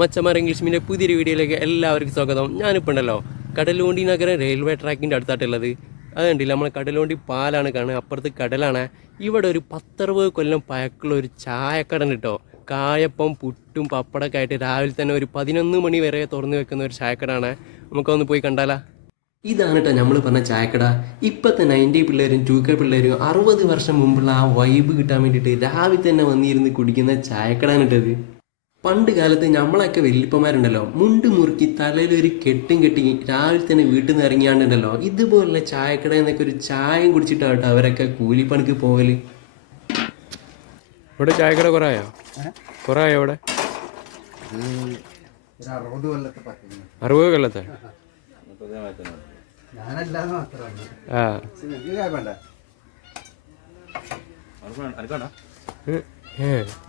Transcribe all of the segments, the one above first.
മച്ചമാർ English media പുതിയൊരു വീഡിയോയിലേക്ക് എല്ലാവർക്കും സ്വാഗതം. ഞാനിപ്പോൾ ഉണ്ടല്ലോ കടലുണ്ടി നഗരം റെയിൽവേ ട്രാക്കിൻ്റെ അടുത്തായിട്ടുള്ളത്. അത് കണ്ടില്ല, നമ്മളെ കടലുണ്ടി പാലാണ് കാണുക, അപ്പുറത്ത് കടലാണ്. ഇവിടെ ഒരു 10-60 കൊല്ലം പഴക്കമുള്ള ഒരു ചായക്കട കേട്ടോ. കായപ്പം പുട്ടും പപ്പടമൊക്കെ ആയിട്ട് രാവിലെ തന്നെ ഒരു 11 മണി വരെ തുറന്നു വെക്കുന്ന ഒരു ചായക്കടയാണ്. നമുക്കൊന്ന് പോയി കണ്ടാലാ. ഇതാണ് കേട്ടോ നമ്മൾ പറഞ്ഞ ചായക്കട. ഇപ്പോഴത്തെ 90 പിള്ളേരും 2K പിള്ളേരും 60 വർഷം മുമ്പുള്ള ആ വൈബ് കിട്ടാൻ വേണ്ടിയിട്ട് രാവിലെ തന്നെ വന്നിരുന്ന് കുടിക്കുന്ന ചായക്കടയാണ് ഇട്ടത്. പണ്ട് കാലത്ത് നമ്മളൊക്കെ വലിയപ്പന്മാരുണ്ടല്ലോ, മുണ്ട് മുറുക്കി തലയിൽ ഒരു കെട്ടും കെട്ടി രാവിലെ തന്നെ വീട്ടിൽ നിന്ന് ഇറങ്ങിയാണ്ടുണ്ടല്ലോ ഇതുപോലുള്ള ചായക്കടയിൽ നിന്നൊക്കെ ഒരു ചായയും കുടിച്ചിട്ടാട്ടോ അവരൊക്കെ കൂലിപ്പണിക്ക് പോകല്. ഇവിടെ ചായക്കട കുറേയോ ഇവിടെ? 60 കൊല്ലത്തെ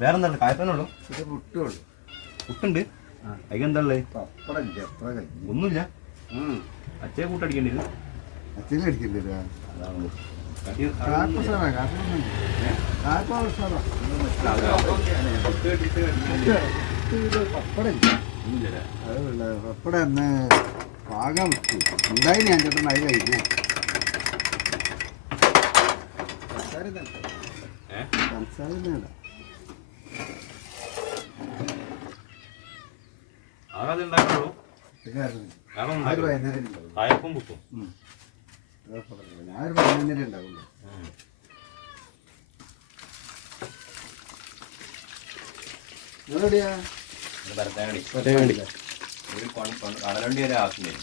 വേറെന്താ കായപ്പനുള്ളൂ? പുട്ടുണ്ട്. അതിനെന്താ ഒന്നുമില്ല. അച്ഛയെ കൂട്ടടിക്കേണ്ടി വരും. പപ്പടന്ന് പാകം ഉണ്ടായി ഞാൻ ചേട്ടൻ അത് കഴിഞ്ഞേ ഞാനൊരു 15 ഉണ്ടാവുള്ളൂ. കടലുണ്ടി ഒരു ആവശ്യം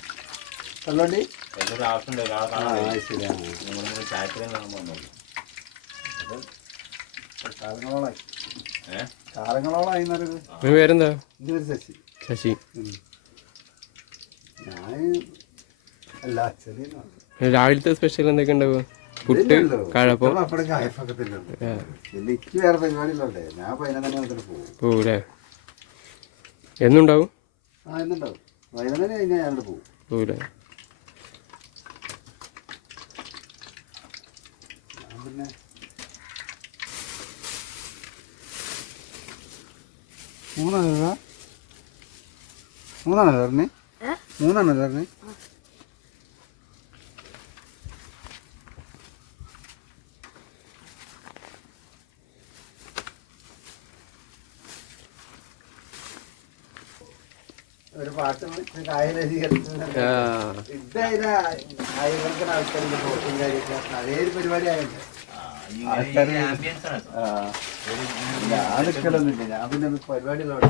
കല്ലുണ്ടി എന്നൊരു ആവശ്യമുണ്ട്. ഒരാളെ കാലങ്ങളോളായി. പേരെന്താ? ശശി. ശശി. ഞാൻ അല്ല രാവിലത്തെ സ്പെഷ്യൽ എന്തൊക്കെ ഉണ്ടാവുക? പുട്ട്, കാഴപ്പം, എനിക്ക് വേറെ പരിപാടിയില്ലോട്ടെ. ഞാൻ 11 മുതൽ പോകൂലേ? എന്നുണ്ടാവും? എന്നുണ്ടാവും. 11 കഴിഞ്ഞാൽ ഞാനോട് പോകും. പോകൂലേ? പിന്നെ 3 മൂന്നാണല്ലോ പറഞ്ഞേ? 3 പറഞ്ഞേ? ഒരു പാട്ട് അതേത് പരിപാടി ആയിട്ട് ഞാൻ നിൽക്കലൊന്നുമില്ല. ഞാൻ പിന്നെ പരിപാടികളോടെ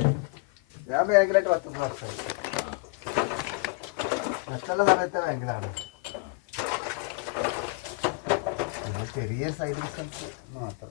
ഞാൻ ബാങ്കിലായിട്ട് 10 വർഷമായി. മറ്റുള്ള സമയത്ത് ബാങ്കിലാണ്. ചെറിയ സൈഡ് ബിസിനസ് മാത്രം.